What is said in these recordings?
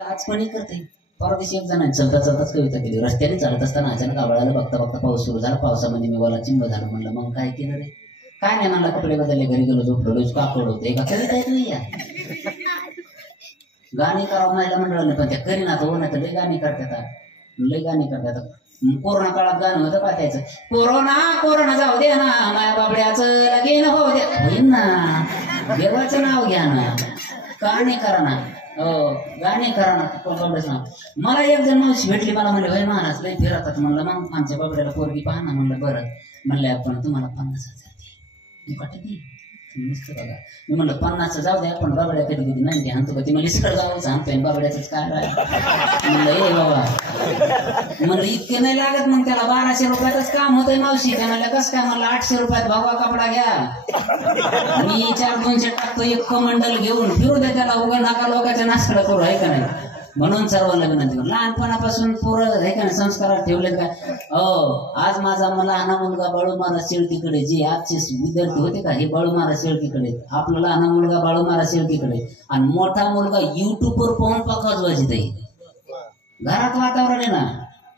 आज पण करते. परवा दिवशी एक जण चलता चलताच कविता केली. रस्त्याने चालत असताना अचानक आवाळाला बघता बघता पाऊस सुरू झाला. पावसामध्ये मी वाला चिंब झालं. म्हणलं मग काय केलं रे? काय नाही म्हणला, कपडे बदलले, घरी गेलो, झोपलो, काकड होते का कविता येत नाही या गाणी करावं महिला मंडळाने, पण त्या करीना तो नाही तर लय गाणी करतात, लय गाणी करतात. कोरोना काळात गाणं होतं पाहायचं, कोरोना जाऊ दे ना, माया बाबड्याचं लगीन होऊ दे, होईन ना, देवाचं नाव घ्या ना, गाणी करा ना, हो गाणी करा ना, बाबड्याचं नाव. मला एक जण मावशी भेटली, मला म्हणले भाई महाराज लय फिरतात. म्हणलं मग आमच्या बाबड्याला पोरगी पाहा ना. म्हणलं बरं. म्हणले आपण तुम्हाला 50,000 दे. वाटत नुसतं बघा. मी म्हणलं 50 जाऊ द्या, पण बाबड्या कधी कधी नाही आणतो का? ती म्हणली सर जाऊ सांगतोय, बाबड्याच काय म्हणलं ए बाबा, म्हणलं इतके नाही लागत, मग त्याला 1200 रुपयातच काम होतंय मावशी. त्या म्हणल्या कसं काय? म्हणलं 800 रुपयात भागवा कपडा घ्या, मी 400-200 टाकतो, एक कमंडल घेऊन फिरू दे त्याला, उगा नाका लोकांच्या नासकडं करू, आहे का नाही? म्हणून सर्वांना विनंती, लहानपणापासून पोरं आहे का नाही संस्कारात ठेवलेत काय? हो, आज माझा लहान मुलगा बाळू महाराज शेळकीकडे, जे आजचे विद्यार्थी होते का हे बाळू महाराज शेळकीकडे, आपला लहान मुलगा बाळू महाराज शेळकीकडे, आणि मोठा मुलगा युट्यूबवर पाहून पकाच वाजत आहे. घरात वातावरण आहे ना,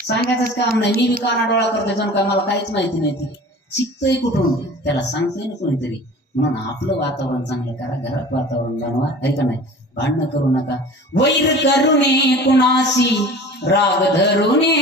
सांगायचंच काम नाही. मी बी काना डोळा करतोय, जण काय मला काहीच माहिती नाही, ती शिकतोय कुठून, त्याला सांगतोय ना कोणीतरी. म्हणून आपलं वातावरण चांगलं करा, घरात वातावरण बनवा, आहे का नाही? भांडणं करू नका. वैर करुणे कुणाशी, राग धरुणे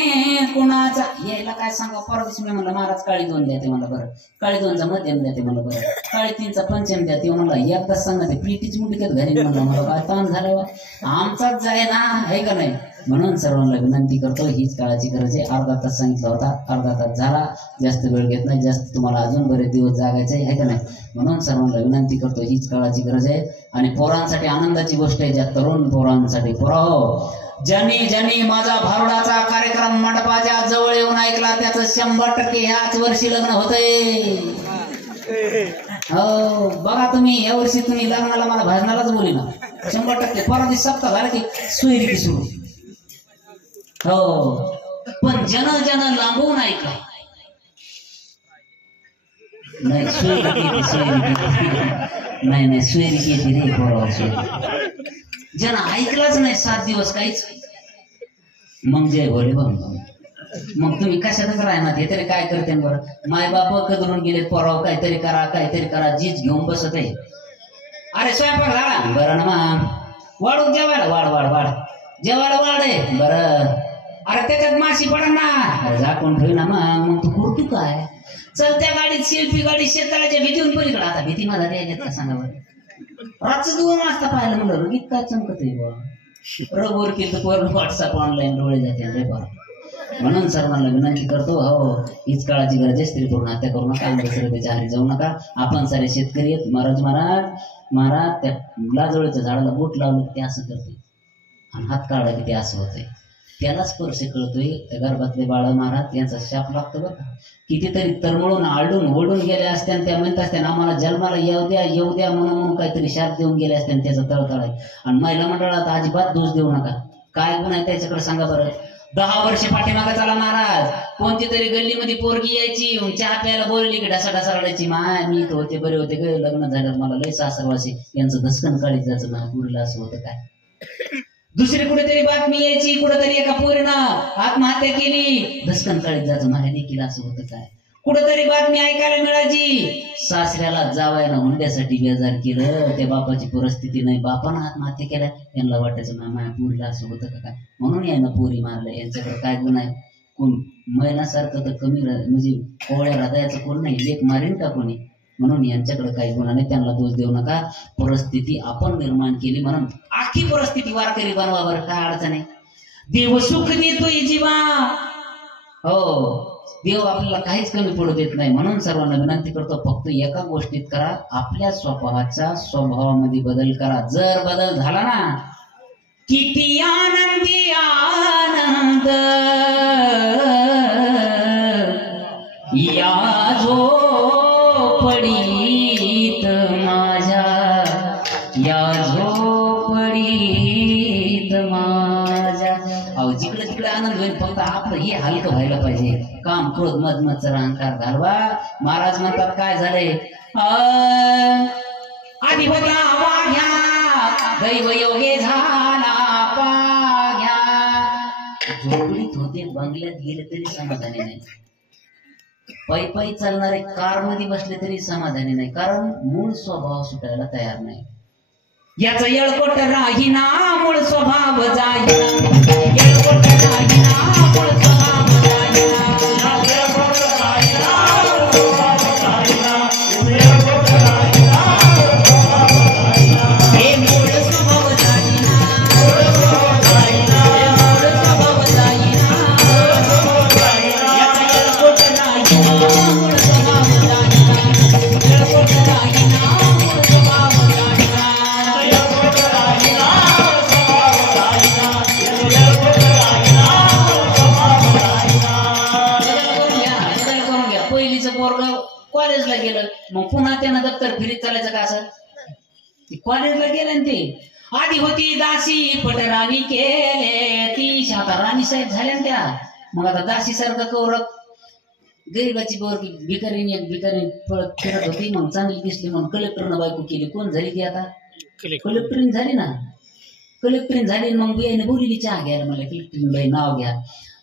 कुणाचा. यायला काय सांगा, परदेश मी म्हणलं महाराज काळी 2 द्या. ते मला बरं, काळी 2चा मध्यम द्या. ते मला बरं, काळी 3चा पंचम द्या. ते मला एकदाच सांगा, ते प्रीतीच मुंडक्यात घाली. म्हणलं मला काय ताण झालं, आमचाच जाय ना, आहे का नाही? म्हणून सर्वांना विनंती करतो, हीच काळाची गरज आहे. अर्धा तास सांगितला होता, अर्धा तास झाला, जास्त वेळ घेत नाही, जास्त तुम्हाला अजून बरेच दिवस जागायचे आहे का नाही? म्हणून सर्वांना विनंती करतो, हीच काळाची गरज आहे. आणि पोरांसाठी आनंदाची गोष्ट आहे, ज्या तरुण पोरांसाठी. पोराहो, ज्यांनी ज्यांनी माझा भारुडाचा कार्यक्रम मंडपाच्या जवळ येऊन ऐकला, त्याचं 100% ह्याच वर्षी लग्न होतंय. हो बघा, तुम्ही यावर्षी तुम्ही लग्नाला मला भाजनालाच बोली ना, 100%. परवा दिवशी सप्ताह झाला की सोयरी सुरू. हो, पण जन लांबवून ऐकला नाही, नाही सोयरी केली रे पोरावर, सोयरी जन ऐकलाच नाही 7 दिवस काहीच. मग जय भोले बाबा, मग तुम्ही कशातच राहणार? हे तरी काय करते बरं? माय बाप कदरून गेले, पोराव काहीतरी करा, काहीतरी करा, जीच घेऊन बसत आहे. अरे स्वयंपाक झाला बरं ना, मग वाढून जेवायला वाढ वाढ वाढ, जेवायला वाढ आहे बरं. अरे त्याच्यात माशी पडा ना, अरे झाकून ठेव ना. मग तू करतो काय? चलत्या गाडीत शिल्पी गाडी शेताळ्याच्या भीतीहून पलीकडे. आता भीती मला द्यायला का सांगा बरं? रातचं 2 वाजता पाहिलं म्हणलं रगीत काय चमकत आहे बा, रगोर केलं तर व्हॉट्सअप ऑनलाईन डोळे जाते रे बा. म्हणून सर्वांना विनंती करतो, हो हीच काळाची गरज आहे. स्त्री करून हत्या करू नका, त्याच्या हारी जाऊ नका. आपण सारे शेतकरी आहेत. महाराज त्या लाजवळीच्या झाडाला बोट लावलं की ते असं करते, आणि हात काढला की ते असं होतंय. त्याला स्पर्श कळतोय. त्या गर्भातले बाळ महाराज यांचा शाप लागतो बरं. कितीतरी तरमळून आळून ओढून गेल्या असत्या, त्या म्हणत असत्या आम्हाला जन्माला येऊ द्या म्हणून काहीतरी शाप देऊन गेले असत्या, त्याचा तळतळ आहे. आणि महिला मंडळात अजिबात दोष देऊ नका. काय गुण आहे त्याच्याकडे सांगा बरं? 10 वर्ष पाठीमागे चला महाराज, कोणती तरी गल्लीमध्ये पोरगी यायची, चहा प्यायला बोलली की ढसा रडायची, माय मी तर होते बरे होते ग, लग्न झालं मला लय सासरवासी, यांचं धसकन काढीत जायचं. माझ्या पुरीला असं होतं काय? दुसरी कुठेतरी बातमी यायची, कुठेतरी एका पोरीनं आत्महत्या केली, धसकन काढीत जायचं. माझ्या देखील असं होतं काय? कुठेतरी बातमी ऐकायला मिळायची, सासऱ्याला जावयानं हुंड्यासाठी बेजार केलं, त्या बापाची परिस्थिती नाही, बापानं आत्महत्या केल्या. यांना वाटायचं माझ्या पोरीला असं होतं का काय, म्हणून यानं पोरी मारलं. यांच्याकडे काय गुण आहे? कोण महिलासारखं तर कमी, म्हणजे कोवळ्या हृदयाचं कोण नाही, लेख मारीन का कोणी? म्हणून यांच्याकडे काही गुन्हा नाही, त्यांना दोष देऊ नका. परिस्थिती आपण निर्माण केली म्हणून आखी परिस्थिती वारकरी बनवा बरं, काय अडचण आहे? देव सुख देतोय जीवा, हो देव आपल्याला काहीच कमी पडू देत नाही. म्हणून सर्वांना विनंती करतो, फक्त एका गोष्टीत करा, आपल्या स्वभावामध्ये बदल करा. जर बदल झाला ना, किती आनंदी आनंद या झोपडीत माझ्या, या झोपडीत माझ्या. अहो जिकडे तिकडे आनंद होईल, फक्त आपलं हे हलकं व्हायला पाहिजे. काम क्रोध मद मत्सर अहंकार घालवा. महाराज म्हणतात काय झालंय, आधी होता वाघ्या दैव योगे झाला पा झोपडीत होते, बंगल्यात गेले तरी समाधानी नाही, पायी पायी चालणारे कार मध्ये बसले तरी समाधानी नाही, कारण मूळ स्वभाव सुटायला तयार नाही. याचा येळकोट राहीना मूळ स्वभाव जाईना, येळकोट राहीना मूळ स्वभाव जाईना, येळकोट राहीना मूळ स्वभाव जाईना, येळकोट राहीना मूळ स्वभाव जाईना, हे मूळ स्वभाव जाईना, मूळ स्वभाव जाईना, हे मूळ स्वभाव जाईना, मूळ स्वभाव जाईना, याचा येळकोट राहीना मूळ स्वभाव जाईना, येळकोट राहीना मूळ स्वभाव जाईना, येळकोट राहीना स्वभाव जाईना, येळकोट राहीना स्वभाव जाईना. बदल करून घ्या. पहिलीचं पोरग कॉलेजला गेलं, मग पुन्हा त्यानं दप्तर फिरीत चालायचं का? असं कॉलेजला गेलं ना ते. आधी होती दासी पटराणी केले ती, आता राणी साहेब झाल्या ना त्या. मग आता दासी सारखं कौरक गरीबाची बोरकी भिकारी पळत फिरत होती, मग चांगली दिसली म्हणून कलेक्टरनं बायको केली. कोण झाली ती आता? कलेक्टरीन झाली ना. कलेक्टरीन झाली मग बियाने बोलली चहा घ्यायला, मला कलेक्टरीन बाई नाव घ्या.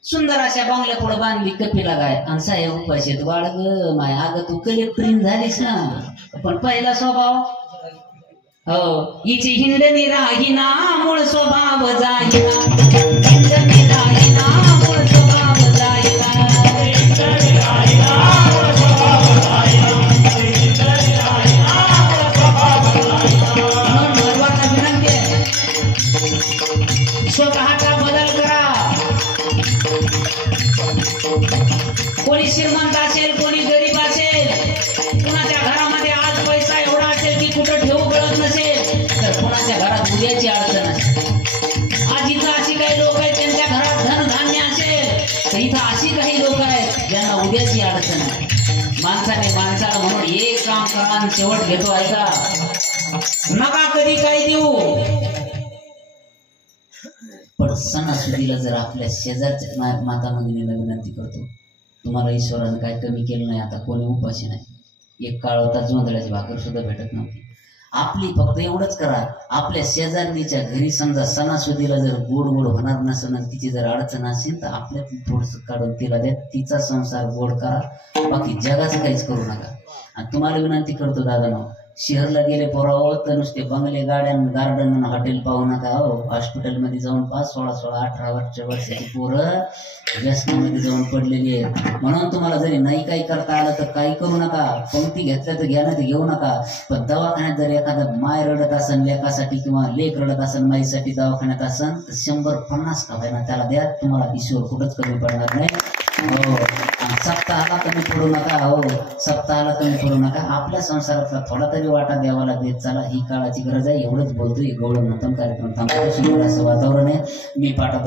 सुंदर अशा बांगल्या पुढे बांधली कपिला गाय, आणि साहेब उपाशी बाळ ग माय, अगं तू कलेक्टरीन झालीस ना, पण पहिला स्वभाव हो हिची हिंडणी राहीना मूळ स्वभाव जाईना, हिंडणी राहीना मूळ स्वभाव जाईना, हिंडणी राहीना मूळ स्वभाव जाईना, हिंडणी राहीना मूळ स्वभाव जाईना. म्हणून सर्वांना विनंती आहे, स्वतःचा बदल करा. कोणी श्रीमंत असेल, कोणी गरीब असेल, कुणाच्या घरामध्ये आज पैसा एवढा असेल की कुठं ठेवू कळत नसेल, तर कुणाच्या घरात उद्याची अडचण असेल. आज इथं अशी काही लोक आहेत त्यांच्या घरात धनधान्य असेल, तर इथं अशी काही लोक आहेत ज्यांना उद्याची अडचण आहे. माणसाने माणसाला म्हणून एक काम करा आणि शेवट घेतो, ऐका, नका कधी काही देऊ, पण सणासुदीला जर आपल्या शेजारच्या माता भगिनीला विनंती करतो, तुम्हाला ईश्वरानं काय कमी केलं नाही, आता कोणी उपाशी नाही. एक काळ होता जोंधळ्याची भाकर सुद्धा भेटत नव्हती. आपली फक्त एवढंच करा, आपल्या शेजारणीच्या घरी समजा सणासुदीला जर गोड गोड होणार नसेल आणि तिची जर अडचण असेल तर आपल्यात थोडस काढून तिला द्या, तिचा संसार गोड करा, बाकी जगाचं काहीच करू नका. आणि तुम्हाला विनंती करतो दादानो, शहरला गेले पोराव तर नुसते बंगले, गाड्या, गार्डन, हॉटेल पाहू नका हो. हॉस्पिटलमध्ये जाऊन 16-18 वर्षाची पोरं व्यसनामध्ये जाऊन पडलेली आहेत. म्हणून तुम्हाला जरी नाही काही करता आलं तर काही करू नका, पंक्ती घेतल्या तर घ्या नाही तर घेऊ नका. पण दवाखान्यात जर एखादा माय रडत असन लेकासाठी किंवा लेक रडत असन माईसाठी दवाखान्यात असन तर 150 का व्हायना त्याला द्या, तुम्हाला ईश्वर कुठंच कमी पडणार नाही. हो, सप्ताहाला कमी पडू नका, हो सप्ताहाला कमी पडू नका. आपल्या संसारातला थोडा तरी वाटा देवाला देत चला, ही काळाची गरज आहे. एवढंच बोलतोय. गवळण नूतन कार्यक्रम थांबतो. सुंदर असं वातावरण आहे. मी पाठवतो.